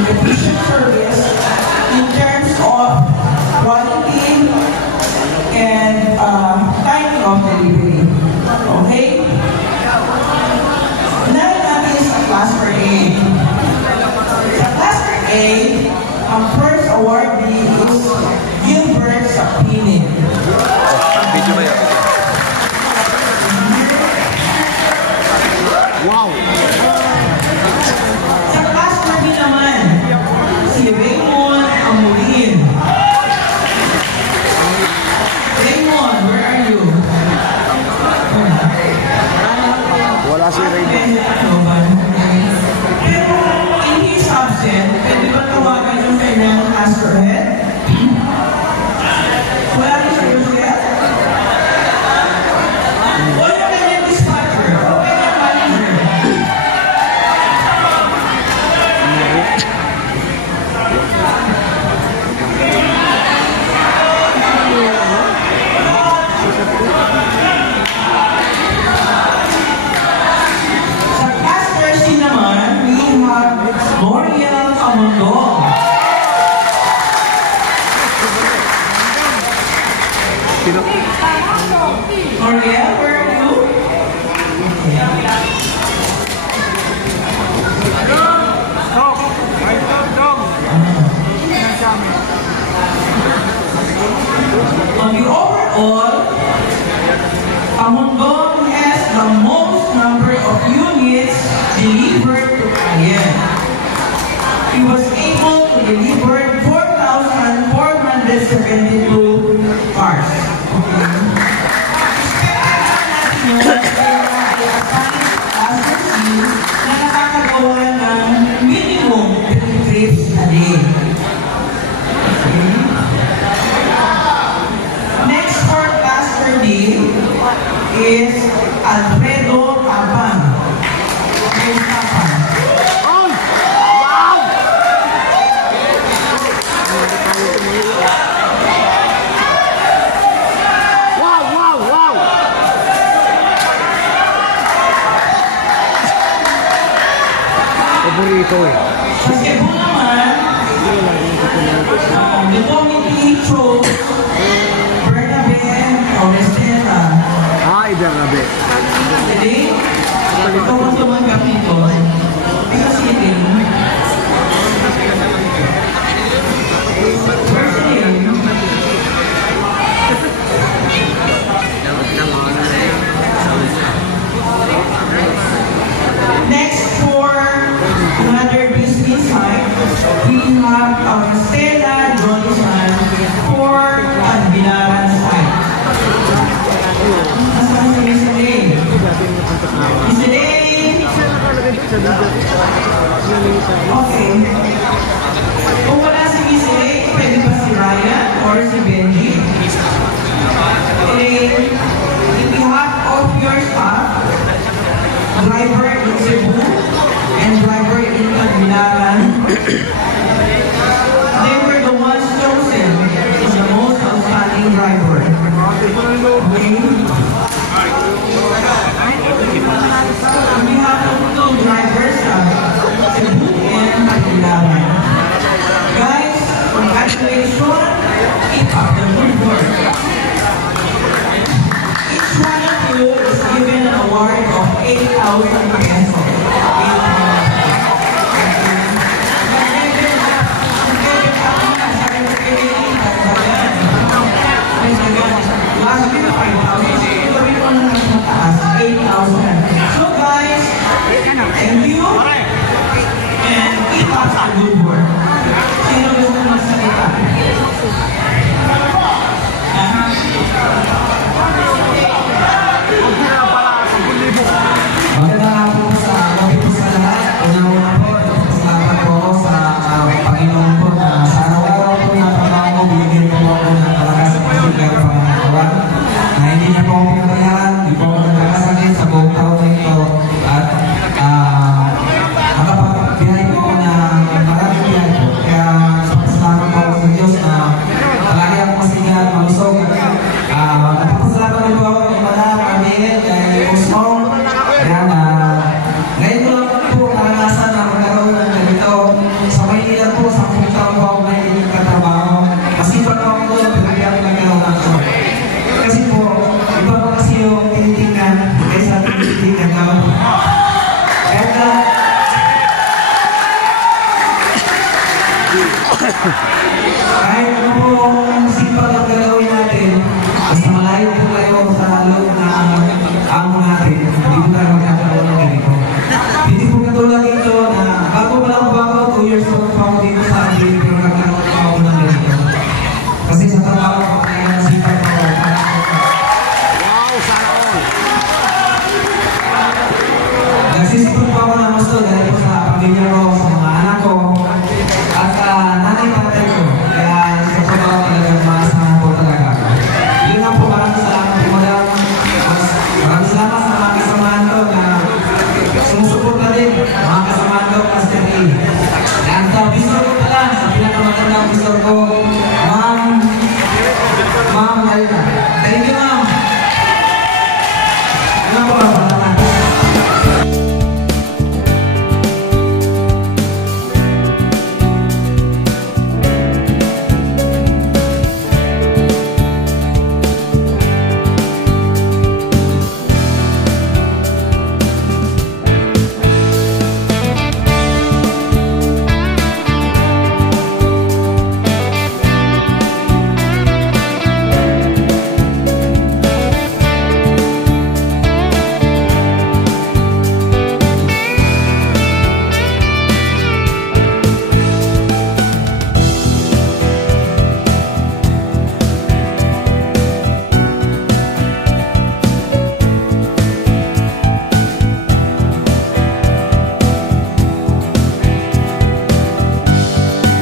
efficient service in terms of quality and timing of delivery. Okay? Unahin natin sa Cluster A. Sa Cluster A, ang first awardee is Gilbert Sapini. Video ba yan? Wow! Sa Cluster B naman, si Raymond Amulin. Raymond, where are you? Wala si Raymond. Pero in his absent, pwede ba tawagan yung kanyang Cluster Head? Wala rin siya yung head? O yung kanyang dispatcher? O kanyang manager? Sa Cluster C naman, we have L'Oreal Camondong. L'Oreal, where are you? On the overall, Camondong has the most number of units delivered to client. He was able to deliver 4,472 cars. Okay. Na nakakagawa ng minimum 3 trips a day. Okay. Next for Cluster D is Alfredo Capan. Okay, Capan. Paborito eh. Sa Cebu naman, the committee chose Bernabe Oresteta. Ay, Bernabe. Today, ito ang tumanggap nito. Because he didn't. Where's the name? Next for another business site, we have Stella Johnson for Anbinaran site. Nasaan si Miss Elaine? Miss Elaine! Okay. Kung wala si Miss Elaine, pwede ba si Ryan or si Benji? Elaine, in behalf of your staff, driver in Cebu and driver in Anbinaran, they were the ones chosen as the most outstanding driver. Okay? On behalf of two drivers, Cebu and Anbinaran. Guys, congratulations. Keep up the good work. Each one of you is given an award of 8,000 pesos. Last week, 5,000. So, 8,000. So, guys, thank you. And keep up the good work. Sino gusto magsalita? Magandang hapon sa lahat. Una-una po, salamat po ako sa Panginoon po na sa araw-araw po na pagkakas mo, binigyan po ako ng talaga sa pagsigaw pangakawan. Na hindi niya po ako pinabayaan, hindi po ako nagkakasakit sa buong taon na ito. At nakapagbihay po ako ng maraming bihay Salamat.